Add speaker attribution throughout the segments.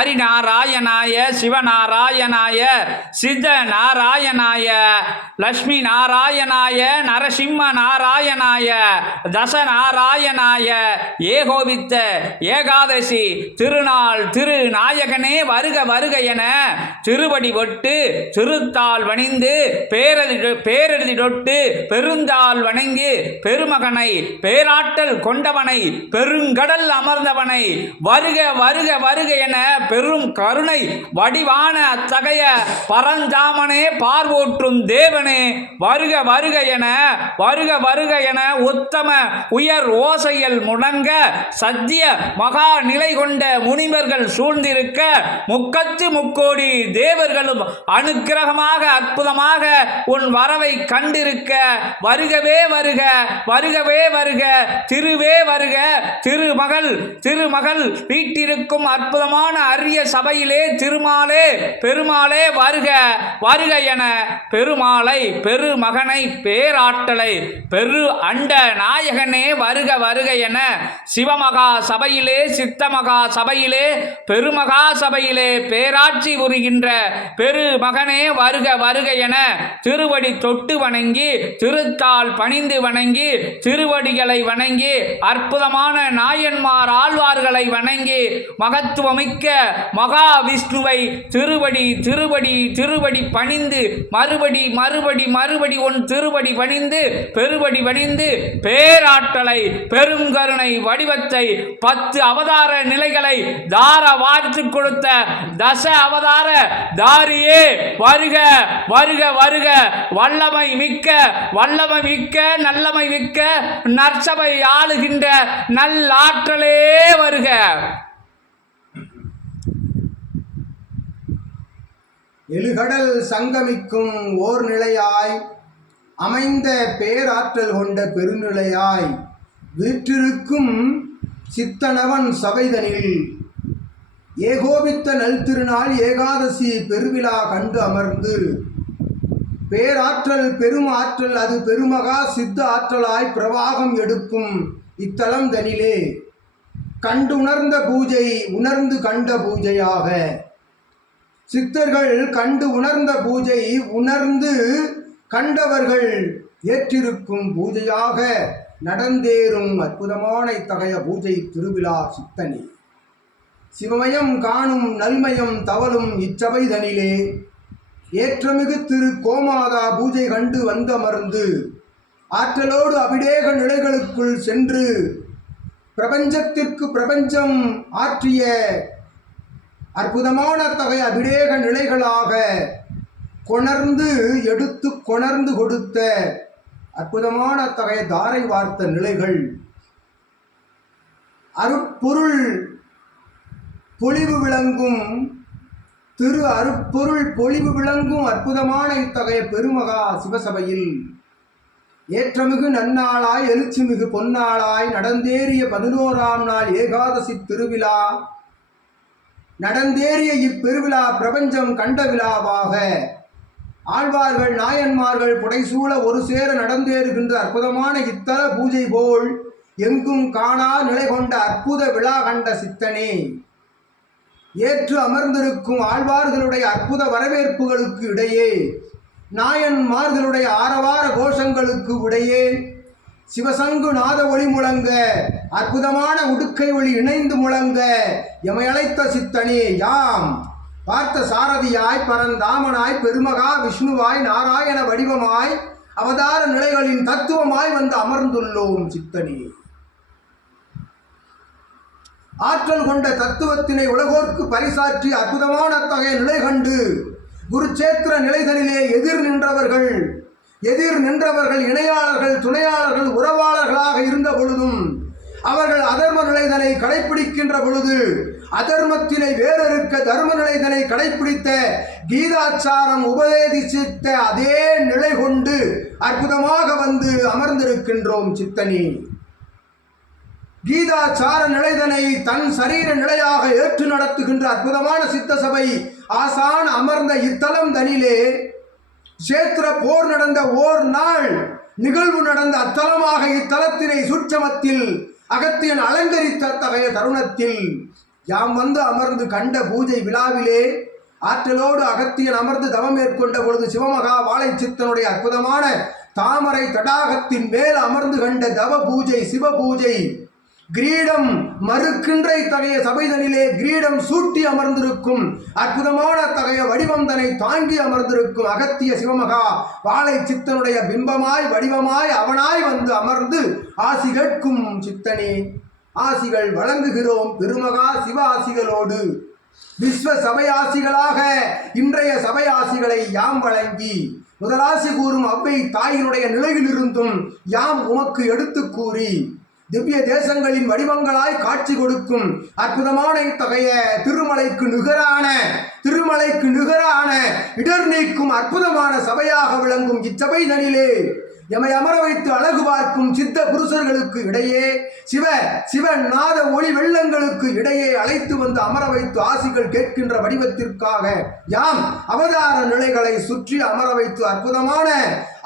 Speaker 1: ஹரிநாராயணாய சிவநாராயணாய சித்த நாராயணாய லக்ஷ்மி நாராயணாய நரசிம்ம நாராயணாய தச நாராயணாய ஏகோபித்த ஏகாதசி திருநாள் திரு நாயகனே வருக வருக என திருவடி ஒட்டு திருத்தால் வணிந்து பேரதி பேரெழுதி தொட்டு பெருந்தாள் வணங்கி பெருமகனை பேராட்டல் கொண்டவனை பெருங்கடல் அமர்ந்தவனை வருக வருக வருக என பெரும் கருணை வடிவான அத்தகைய பரந்தாமனே பார்வோற்றும் தேவனே. வருக வருக என வருக வருக என உத்தம உயர் ஓசையில் முழங்க சத்திய மகா நிலை கொண்ட முனிவர்கள் சூழ்ந்திருக்க முக்கத்து முக்கோடி தேவர்களும் அனுக்கிரகமாக அற்புதமாக உன் வரவை கண்டிருக்க. வருகவே வருக வருகவே வருக திருவே வருக திருமகள் திருமகள் வீட்டிருக்கும் அற்புதமான அரிய சபையிலே திருமாலே பெருமாளே வருக வருக என பெருமாளை பெருமகனை பேராட்டலை பெரு அண்ட நாயகனே வருக வருக என சிவமகா சபையிலே சித்தமகா சபையிலே பெருமகா சபையிலே பேராட்சி புரிகின்ற பெருமகனே வருக வருக என திருவடி தொட்டு வணங்கி திருத்தால் பணிந்து வணங்கி திருவடிகளை வணங்கி அற்புதமான நாயன்மார் ஆழ்வார்களை வணங்கி மகத்துவமிக்க மகாவிஷ்ணுவை திருவடி திருவடி திருவடி பணிந்து மறுபடி மறுபடி மறுபடி உன் திருவடி பணிந்து பெருவடி பணிந்து பேராற்றலை பெருங்கருணை வடிவத்தை பத்து அவதார நிலைகளை தார வாழ்த்து கொடுத்த தச அவதார தாரியே வருக வருக வருக வல்லமை மிக்க வல்லமை மிக்க நல்லமை மிக்க நற்சபை ஆளுகின்ற நல்லாற்றலே வருக.
Speaker 2: எழுகடல் சங்கமிக்கும் ஓர் நிலையாய் அமைந்த பேராற்றல் கொண்ட பெருநிலையாய் வீற்றிருக்கும் சித்தனவன் சபைதனில் ஏகோபித்த நல்திருநாள் ஏகாதசி பெருவிழா கண்டு அமர்ந்து பேராற்றல் பெரும் ஆற்றல் அது பெருமகா சித்த ஆற்றலாய் பிரவாகம் எடுக்கும் இத்தலம் தனிலே கண்டுணர்ந்த பூஜை உணர்ந்து கண்ட பூஜையாக சித்தர்கள் கண்டு உணர்ந்த பூஜை உணர்ந்து கண்டவர்கள் ஏற்றிருக்கும் பூஜையாக நடந்தேறும் அற்புதமான இத்தகைய பூஜை திருவிழா சித்தனி. சிவமயம் காணும் நல்மயம் தவளும் இச்சபைதனிலே ஏற்றமிகு திரு கோமாதா பூஜை கண்டு வந்த மருந்து ஆற்றலோடு அபிடேக நிலைகளுக்குள் சென்று பிரபஞ்சத்திற்கு பிரபஞ்சம் ஆற்றிய அற்புதமான தகைய அபிடேக நிலைகளாக கொணர்ந்து எடுத்து கொணர்ந்து கொடுத்த அற்புதமான தகைய தாரை வார்த்த நிலைகள். அருட்பொருள் பொலிவு விளங்கும் திரு அருட்பொருள் பொலிவு விளங்கும் அற்புதமான இத்தகைய பெருமகா சிவசபையில் ஏற்றமிகு நன்னாளாய் எழுச்சிமிகு பொன்னாளாய் நடந்தேறிய பதினோராம் நாள் ஏகாதசி திருவிழா நடந்தேறிய இப்பெருவிழா பிரபஞ்சம் கண்ட விழாவாக. ஆழ்வார்கள் நாயன்மார்கள் புடைசூழ ஒரு சேர நடந்தேறுகின்ற அற்புதமான இத்தல பூஜை போல் எங்கும் காணா நிலை கொண்ட அற்புத விழா கண்ட சித்தனே. ஏற்று அமர்ந்திருக்கும் ஆழ்வார்களுடைய அற்புத வரவேற்புகளுக்கு இடையே நாயன்மார்களுடைய ஆரவார கோஷங்களுக்கு இடையே சிவசங்கு நாத ஒளி முழங்க அற்புதமான உடுக்கை ஒளி இணைந்து முழங்க எமையழைத்த சித்தனே யாம். பார்த்த சாரதியாய் பரந்தாமனாய் பெருமகா விஷ்ணுவாய் நாராயண வடிவமாய் அவதார நிலைகளின் தத்துவமாய் வந்து அமர்ந்துள்ளோம் சித்தனே. ஆற்றல் கொண்ட தத்துவத்தினை உலகோர்க்கு பரிசாற்றி அற்புதமான அத்தகைய நிலை கண்டு குருச்சேத்திர நிலைகளிலே எதிர் நின்றவர்கள் எதிர் நின்றவர்கள் இணையாளர்கள் துணையாளர்கள் உறவாளர்களாக இருந்த பொழுதும் அவர்கள் அதர்ம நிலைதனை கடைப்பிடிக்கின்ற பொழுது அதர்மத்தினை வேறறுக்க தர்ம நிலைதனை கடைப்பிடித்த கீதாச்சாரம் உபதேசித்த அதே நிலை கொண்டு அற்புதமாக வந்து அமர்ந்திருக்கின்றோம் சித்தனி. கீதாச்சார நிலைதனை தன் சரீர நிலையாக ஏற்று நடத்துகின்ற அற்புதமான சித்த சபை ஆசான் அமர்ந்த இத்தலம் தனிலே சேத்திர போர் நடந்த ஓர் நாள் நிகழ்வு நடந்த அத்தலமாக இத்தலத்தினை சுற்றமத்தில் அகத்தியன் அலங்கரித்த அத்தகைய தருணத்தில் யாம் வந்து அமர்ந்து கண்ட பூஜை விழாவிலே ஆற்றலோடு அகத்தியன் அமர்ந்து தவம் மேற்கொண்ட பொழுது சிவமகா வாழைச்சித்தனுடைய அற்புதமான தாமரை தடாகத்தின் மேல் அமர்ந்து கண்ட தவ பூஜை சிவ பூஜை கிரீடம் மறுக்கின்ற இத்தகைய சபைதனிலே கிரீடம் சூட்டி அமர்ந்திருக்கும் அற்புதமான தகைய வடிவம் தன்னை தாங்கி அமர்ந்திருக்கும் அகத்திய சிவமகா வாழை சித்தனுடைய பிம்பமாய் வடிவமாய் அவனாய் வந்து அமர்ந்து ஆசி கேட்கும் சித்தனே. ஆசிகள் வழங்குகிறோம் பெருமகா சிவ ஆசிகளோடு விஸ்வ சபையாசிகளாக இன்றைய சபையாசிகளை யாம் வழங்கி முதலாசி கூறும் அவ்வை தாயினுடைய நிலையிலிருந்தும் யாம் உமக்கு எடுத்து கூறி திவ்ய தேசங்களின் வடிவங்களாய் காட்சி கொடுக்கும் அற்புதமான இத்தகைய திருமலைக்கு நிகரான திருமலைக்கு நிகரான இடர் நீக்கும் அற்புதமான சபையாக விளங்கும் இச்சபை தனிலே எமை அமர வைத்து அழகு பார்க்கும் சித்த புருஷர்களுக்கு இடையே சிவ சிவ நாத ஒளி வெள்ளங்களுக்கு இடையே அழைத்து வந்து அமர வைத்து ஆசிகள் கேட்கின்ற வடிவத்திற்காக யாம் அவதார நிலைகளை சுற்றி அமர வைத்து அற்புதமான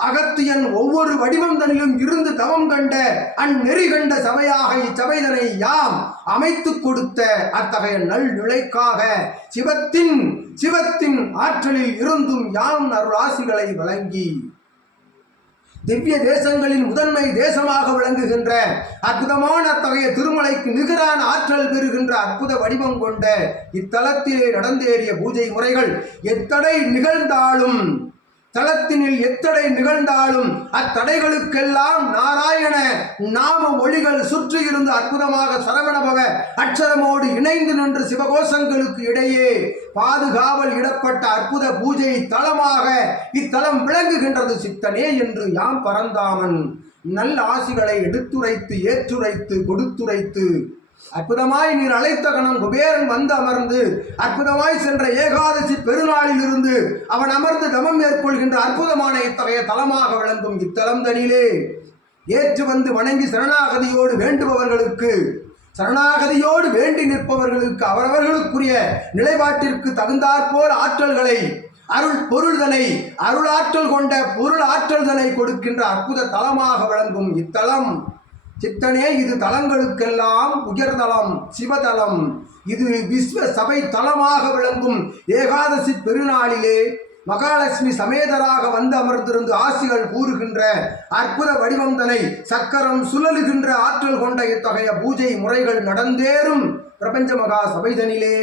Speaker 2: அகத்தியன் ஒவ்வொரு வடிவம் தனிலும் இருந்து தவம் கண்ட அந்நெறி கண்ட சபையாக இச்சபைதனை யாம் அமைத்து கொடுத்த அத்தகைய நல் நிலைக்காக சிவத்தின் சிவத்தின் ஆற்றலில் இருந்தும் யாம் அருளாசிகளை வழங்கி திவ்ய தேசங்களின் முதன்மை தேசமாக விளங்குகின்ற அற்புதமான அத்தகைய திருமலைக்கு நிகரான ஆற்றல் பெறுகின்ற அற்புத வடிவம் கொண்ட இத்தலத்திலே நடந்தேறிய பூஜை முறைகள் எத்தடை நிகழ்ந்தாலும் தளத்தினில் எத்தடை நிகழ்ந்தாலும் அத்தடைகளுக்கெல்லாம் நாராயண நாம ஒளிகள் சுற்றி இருந்து அற்புதமாக சரவணபவ அட்சரமோடு இணைந்து நின்று சிவகோஷங்களுக்கு இடையே பாதுகாவல் இடப்பட்ட அற்புத பூஜை தலமாக இத்தலம் விளங்குகின்றது சித்தனே என்று யாம் பரந்தாமன். நல்ல ஆசிகளை எடுத்துரைத்து ஏற்றுரைத்து கொடுத்துரைத்து அற்புதமாய் நீர் அழைத்த கணம் குபேரன் வந்து அமர்ந்து அற்புதமாய் சென்ற ஏகாதசி பெருநாளில் இருந்து அவன் அமர்ந்து தமம் மேற்கொள்கின்ற அற்புதமான இத்தகைய தலமாக விளங்கும் இத்தலம் தனியிலே ஏற்று வந்து வணங்கி சரணாகதியோடு வேண்டுபவர்களுக்கு சரணாகதியோடு வேண்டி நிற்பவர்களுக்கு அவரவர்களுக்குரிய நிலைப்பாட்டிற்கு தகுந்தாற்போல் ஆற்றல்களை அருள் பொருள்தனை அருளாற்றல் கொண்ட பொருள் ஆற்றல்தனை கொடுக்கின்ற அற்புத தலமாக விளங்கும் இத்தலம். சித்தனே இது தலங்களுக்கெல்லாம் உயர்தலம் சிவதலம் இது விஸ்வ சபை தலமாக விளங்கும் ஏகாதசி பெருநாளிலே மகாலட்சுமி சமேதராக வந்து அமர்ந்திருந்து ஆசிகள் கூறுகின்ற அற்புத வடிவம் தனை சக்கரம் சுழலுகின்ற ஆற்றல் கொண்ட இத்தகைய பூஜை முறைகள் நடந்தேறும் பிரபஞ்ச மகா சபைதனிலே.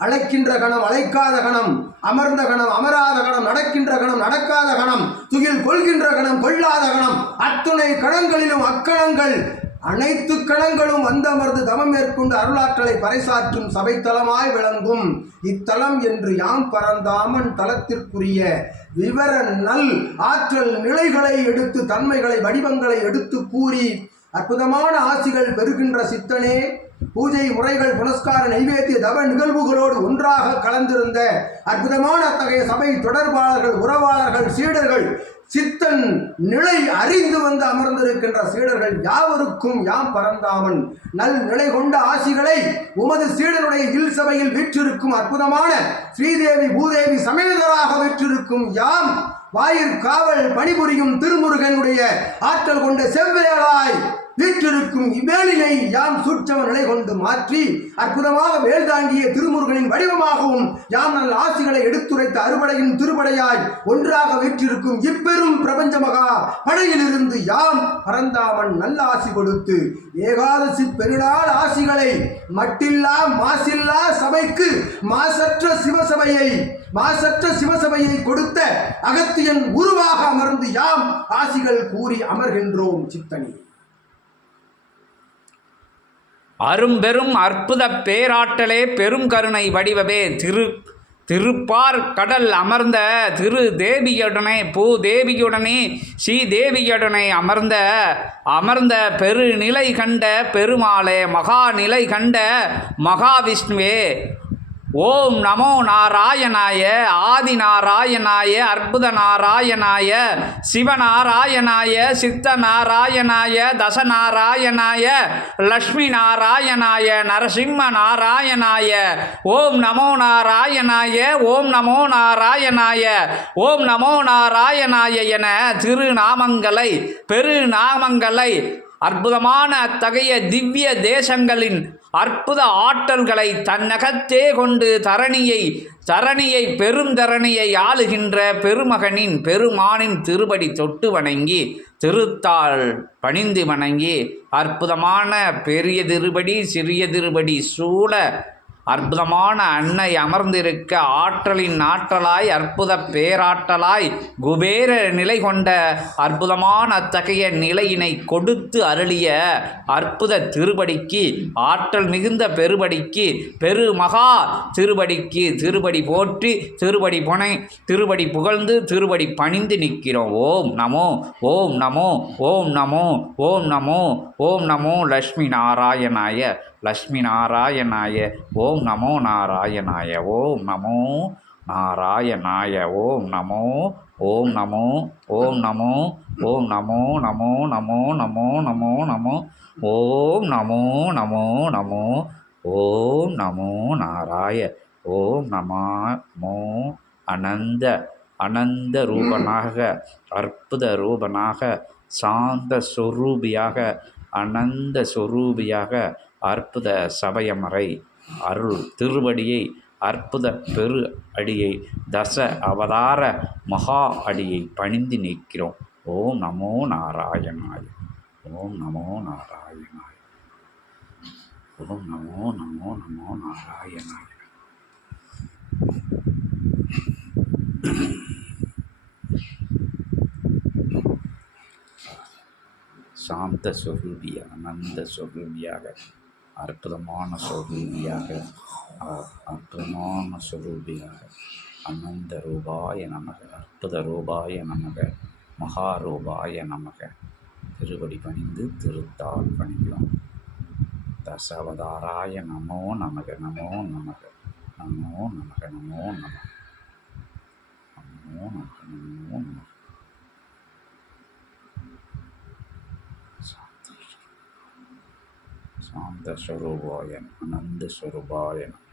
Speaker 2: அழைக்கின்ற கணம் அழைக்காத கணம் அமர்ந்த கணம் அமராத கணம் நடக்கின்ற கணம் நடக்காத கணம் துகில் கொள்கின்ற கணம் கொள்ளாத கணம். அத்துணை கணங்களிலும் அக்கணங்கள் அனைத்து கணங்களும் வந்தமர்ந்து தவம் மேற்கொண்டு அருளாற்றலை பறைசாற்றும் சபைத்தலமாய் விளங்கும். இத்தலம் என்று யாம் பரந்தாமன் தலத்திற்குரிய விவர நல் ஆற்றல் நிலைகளை எடுத்து தன்மைகளை வடிவங்களை எடுத்து கூறி அற்புதமான ஆசிகள் பெறுகின்ற சித்தனே பூஜை முறைகள் புனஸ்கார நைவேத்திய தவ நிகழ்வுகளோடு ஒன்றாக கலந்திருந்த அற்புதமான அத்தகைய சபை தொடர்பாளர்கள் உறவாளர்கள் சீடர்கள் சித்தன் நிலை அறிந்து வந்து அமர்ந்திருக்கின்ற சீடர்கள் யாவருக்கும் யாம் பரந்தாமன். நல் நிலை கொண்ட ஆசிகளை உமது சீடனுடைய இல் சபையில் வீற்றிருக்கும் அற்புதமான ஸ்ரீதேவி பூதேவி சமேதராக வீற்றிருக்கும் யாம் வாயிற் காவல் பணிபுரியும் திருமுருகனுடைய ஆற்றல் கொண்ட செவ்வேளாய் வீற்றிருக்கும் இவ்வேளினை யாம் சூட்சம நிலை கொண்டு மாற்றி அற்புதமாக வேல் தாங்கிய திருமுருகனின் வடிவமாகவும் யாம் நல்ல ஆசிகளை எடுத்துரைத்த அறுபடையின் திருபடையாய் ஒன்றாக வீற்றிருக்கும் இப்பெரும் பிரபஞ்ச மகா படையிலிருந்து யாம் பரந்தாமன் நல்ல ஆசி கொடுத்து ஏகாதசி பெருநாள் ஆசிகளை மட்டில்லா மாசில்லா சபைக்கு மாசற்ற சிவசபையை மாசற்ற சிவசபையை கொடுத்த அகத்தி அகத்தியன் உருவாக அமர்ந்து யாம் ஆசிகள் கூறி அமர்கின்றோம் சித்தனி.
Speaker 1: அரும்பெரும் அற்புத பேராற்றலே பெரும் கருணை வடிவவே திரு திருப்பார் கடல் அமர்ந்த திரு தேவியுடனே பூ தேவியுடனே ஸ்ரீ தேவியுடனே அமர்ந்த அமர்ந்த பெருநிலை கண்ட பெருமாளே மகாநிலை கண்ட மகாவிஷ்ணுவே ஓம் நமோ நாராயணாய ஆதி நாராயணாய அற்புத நாராயணாய சிவநாராயணாய சித்த நாராயணாய தச நாராயணாய லக்ஷ்மி நாராயணாய நரசிம்ம நாராயணாய ஓம் நமோ நாராயணாய ஓம் நமோ நாராயணாய ஓம் நமோ நாராயணாய என திருநாமங்களை பெருநாமங்களை அற்புதமான அத்தகைய திவ்ய தேசங்களின் அற்புத ஆற்றல்களை தன்னகத்தே கொண்டு தரணியை தரணியை பெருந்தரணியை ஆளுகின்ற பெருமகனின் பெருமானின் திருபடி தொட்டு வணங்கி திருத்தாள் பணிந்து வணங்கி அற்புதமான பெரிய திருபடி சிறிய திருபடி சூழ அற்புதமான அன்னை அமர்ந்திருக்க ஆற்றலின் ஆற்றலாய் அற்புத பேராற்றலாய் குபேர நிலை கொண்ட அற்புதமான அத்தகைய நிலையினை கொடுத்து அருளிய அற்புத திருபடிக்கு ஆற்றல் மிகுந்த பெருபடிக்கு பெருமகா திருபடிக்கு திருபடி போற்றி திருபடி புனை திருபடி புகழ்ந்து திருபடி பணிந்து நிற்கிறோம். ஓம் நமோ ஓம் நமோ ஓம் நமோ ஓம் நமோ ஓம் நமோ லக்ஷ்மி நாராயணாய லக்ஷ்மி நாராயணாய ஓம் நமோ நாராயணாய ஓம் நமோ நாராயணாய ஓம் நமோ ஓம் நமோ ஓம் நமோ ஓம் நமோ நமோ நமோ நமோ நமோ நமோ ஓம் நமோ நமோ நமோ ஓம் நமோ நாராய ஓம் நமோ அனந்த அனந்த ரூபனாக அற்புத ரூபனாக சாந்த சொரூபியாக அனந்த சொரூபியாக அற்புத சபையமறை அருள் திருவடியை அற்புத பெரு அடியை தச அவதார மகா அடியை பணிந்து நிற்கிறோம். ஓம் நமோ நாராயணாய். ஓம் நமோ நாராயணாய். ஓம் நமோ நமோ நமோ நாராயணாய். சாந்த சொரூபிய அனந்த சொரூபியாக அற்புதமான சொரூபியாக அற்புதமான சொரூபியாக அனந்த ரூபாய நமக அற்புத ரூபாய நமக மகா ரூபாய நமக திருவடி பணிந்து திருத்தாள் பணிகிறோம். தசவதாராய நமோ நமக நமோ நமக நமோ நமக நமோ நமக நமோ நமக நமோ நமக ஸ்வரூபாய அனந்த ஸ்வரூபாய நமக